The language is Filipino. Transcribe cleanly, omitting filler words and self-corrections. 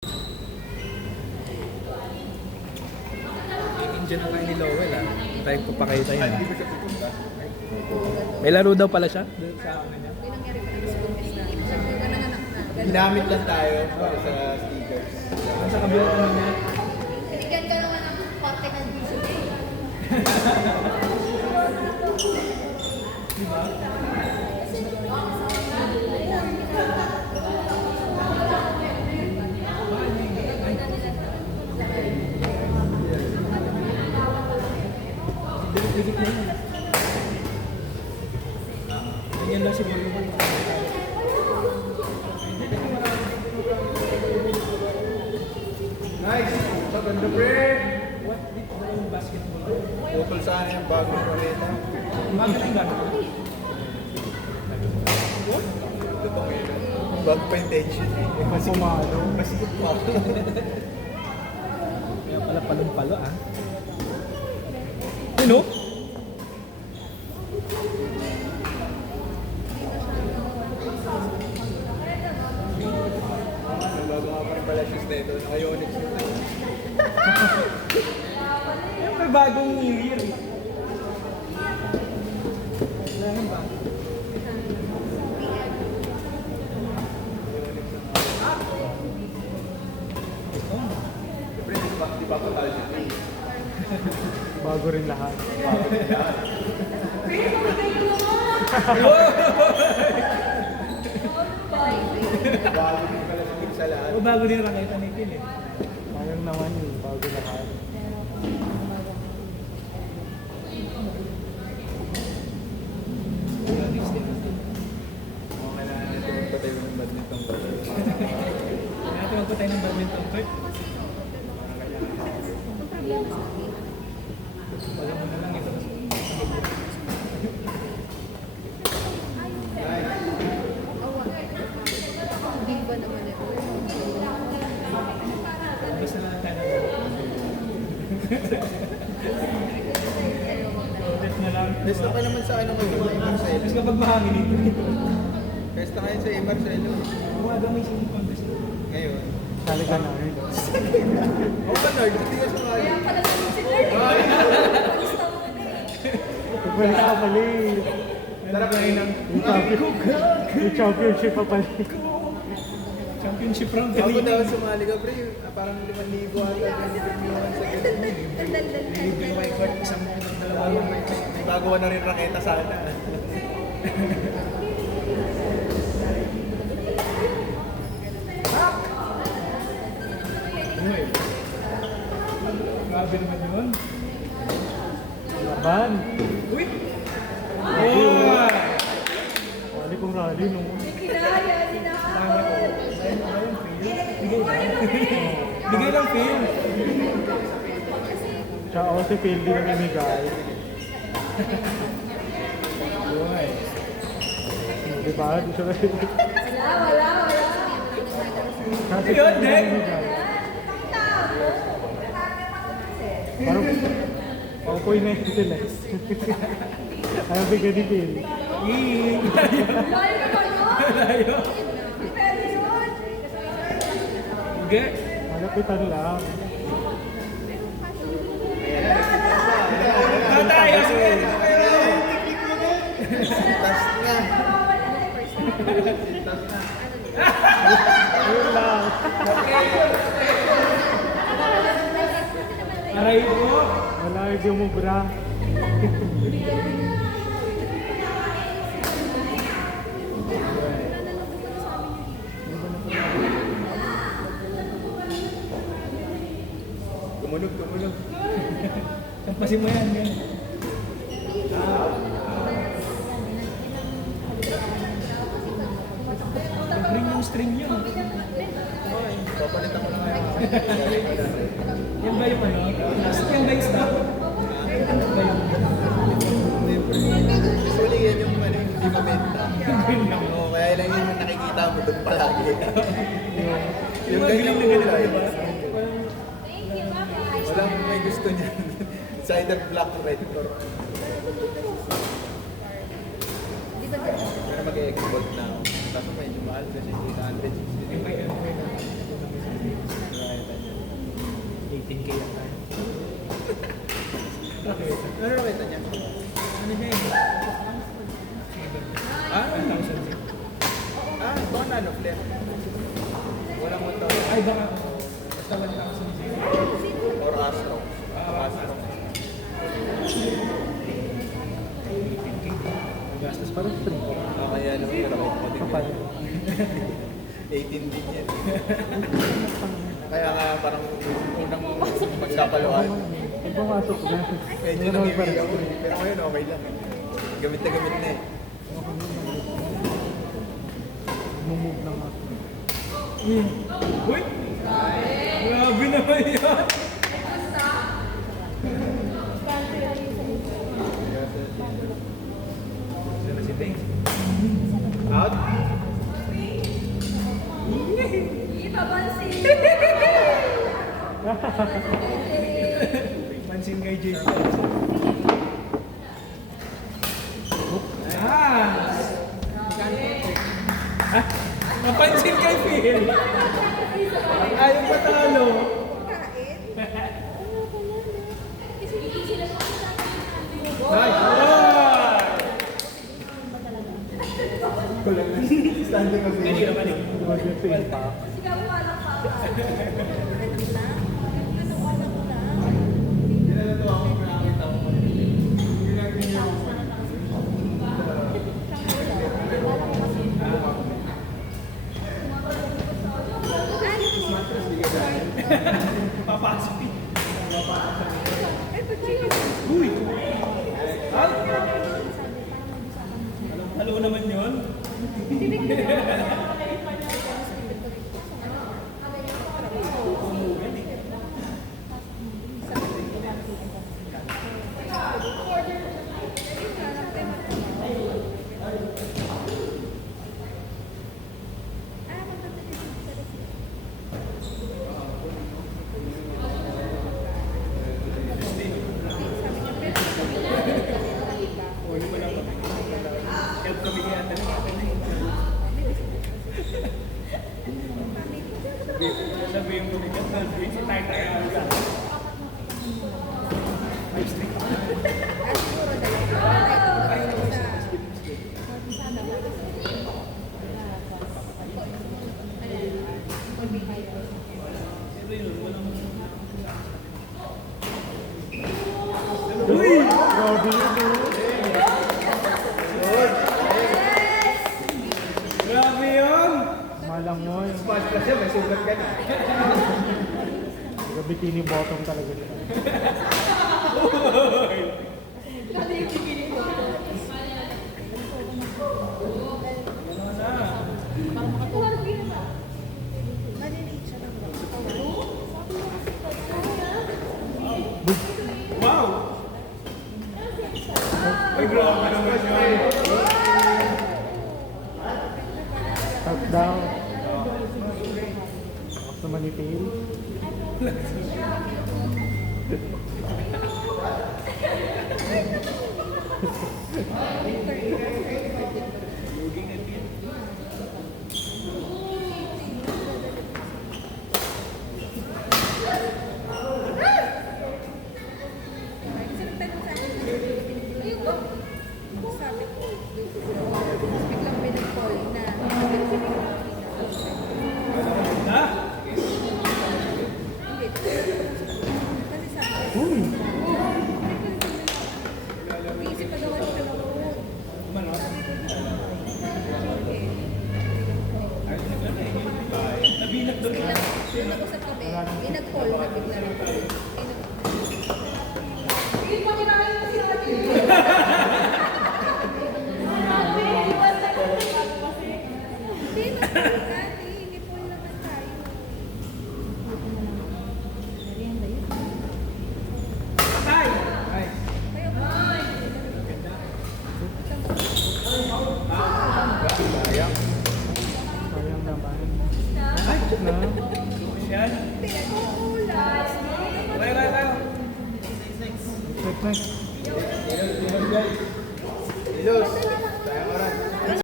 Diyan na kayo ni Lowell ah. Tayo ko pa kayo tayo. Hindi ko siya pupunta. May laro daw pala siya. Doon sa ano niya. May nangyari pa ng school test na. Sabi ko nanganak na. Ginamit lang tayo para sa stickers. Sa kabila ano niya. Binigyan ka naman ng parte ng resume. Diba? Dikit na yun. Ganyan lang siguro yun. Nice! Maganda pre! What did ba yung basketball? Bukol sa akin yung bagong arena. Umaga na yung gamit ko. Ito pa ngayon. Bago pa yung tension eh. Mas pumalo. Kasi pa. Kaya pala palong-palo ah. Ano? Bago nga pa rin pala shoes na ito. Naka-Yonex ito. Siyempre bagong year eh. Kailangan ba? Siyempre, di ba total siya? Bago rin lahat. Bago din pala sa lahat. O bago din raketa ni Phil eh. Ayun naman yun, bago lahat. Okay na natin magpatay ng badminton ko. Kaya natin magpatay ng badminton court. Wala mo na lang ito. Hindi ba naman ito? Basta na lang tayo na. Ulit na lang. Best pa naman sa ano ngayon, sa Marcelo. Tapos kapag mahangin dito. Best na ngayon sa Marcelo. Umaga may singing contest. Ngayon. Sali ka na rin. Ako ka Nard, hindi ka sumali. Pala sa si Lord. Ibalik ka pali. Tara kayo ng... Yung championship pa pali. Championship round Ako kanina. daw sumali ka, pre. Parang 5,000 ata. Libre yung white court. Isang dalawa yung white court. May gagawa na rin raketa sana. Ano eh? Grabe naman yun. Laban. Uy! Oh! Wali kong rally nung. Bigay lang feel. Tsaka ako si Phil din ang imigay. Uy. Di ba? Di siya kasi. Wala. Kasi Ayun, Phil din ang Dek. imigay. Parang paupoy na yun sila. Ayaw bigyan ni Phil. Layo. Bigay. Malapitan lang. Tayo, sige. Tas nga. Ayun lang. Aray ko. Wala yung mubra. Tumunog. Tampasin mo yan. Ring yung string nyo. Okay, papalit ako lang ngayon. Yan ba yung ano? Yan ba yung stop? Ano ba yun? Usually yan yung ano, hindi mabenta. Oo, kaya lang yun yung nakikita mo doon palagi. Yung ganyan kulay. Walang may gusto niya. It's either black or red. Pero mag-export na ako. Tapos medyo mahal kasi 800. Yung ba yun? Bakit? Ano nakita niya? Ano niya eh? Ah? 1,000. Ah, baka na ano, flare. Walang 1,000. Ay, baka. Basta 1,000. Or Astro. Astro. Gastos parang 3 ko. Kaya ano, pero Kapal. 18 din yan. Kaya nga parang unang magkapaluan. Pag pumasok na. Medyo nangiwili ako eh. Pero ngayon okay lang eh. Gamit na eh. Mumove ng mga. Uy! Grabe naman yan! Sino na si Teng? Out? Pansin kay JJ. Ah! Ah, napansin kay Phil. Ayaw patalo. Nice. Standing kasi. Hindi naman eh. Huwag yung fail pa. Pinalatuwa ko kung nakakita ko. Ginagawa ko. Papasok eh. Uy! Ay! Halo naman yun. Help kami kaya sabihin mo rin kasi si Tay Tay Alga. Ay, stick. Uy! Grabe yun eh. Grabe yun! Malang yun. Smash ka siya, may sugat ka na. Bikini bottom talaga siya. Wow! Ay, grabe naman yun. Touchdown. Tapos naman ni Tail. Sabi ko, biglang pinag-call na. Ha? Hindi. Kasi sabi ko, Uy! isip pa daw ako na Mano? Nabilag doon. Yung nag-usap kami, yung nag-call na bigla rin. Hindi, hindi po naman tayo. Patay! Ay. Kaya po, Sayang naman. Ay! Na. Yan. pinag-uulan. Tayo. Next, next. Ilos.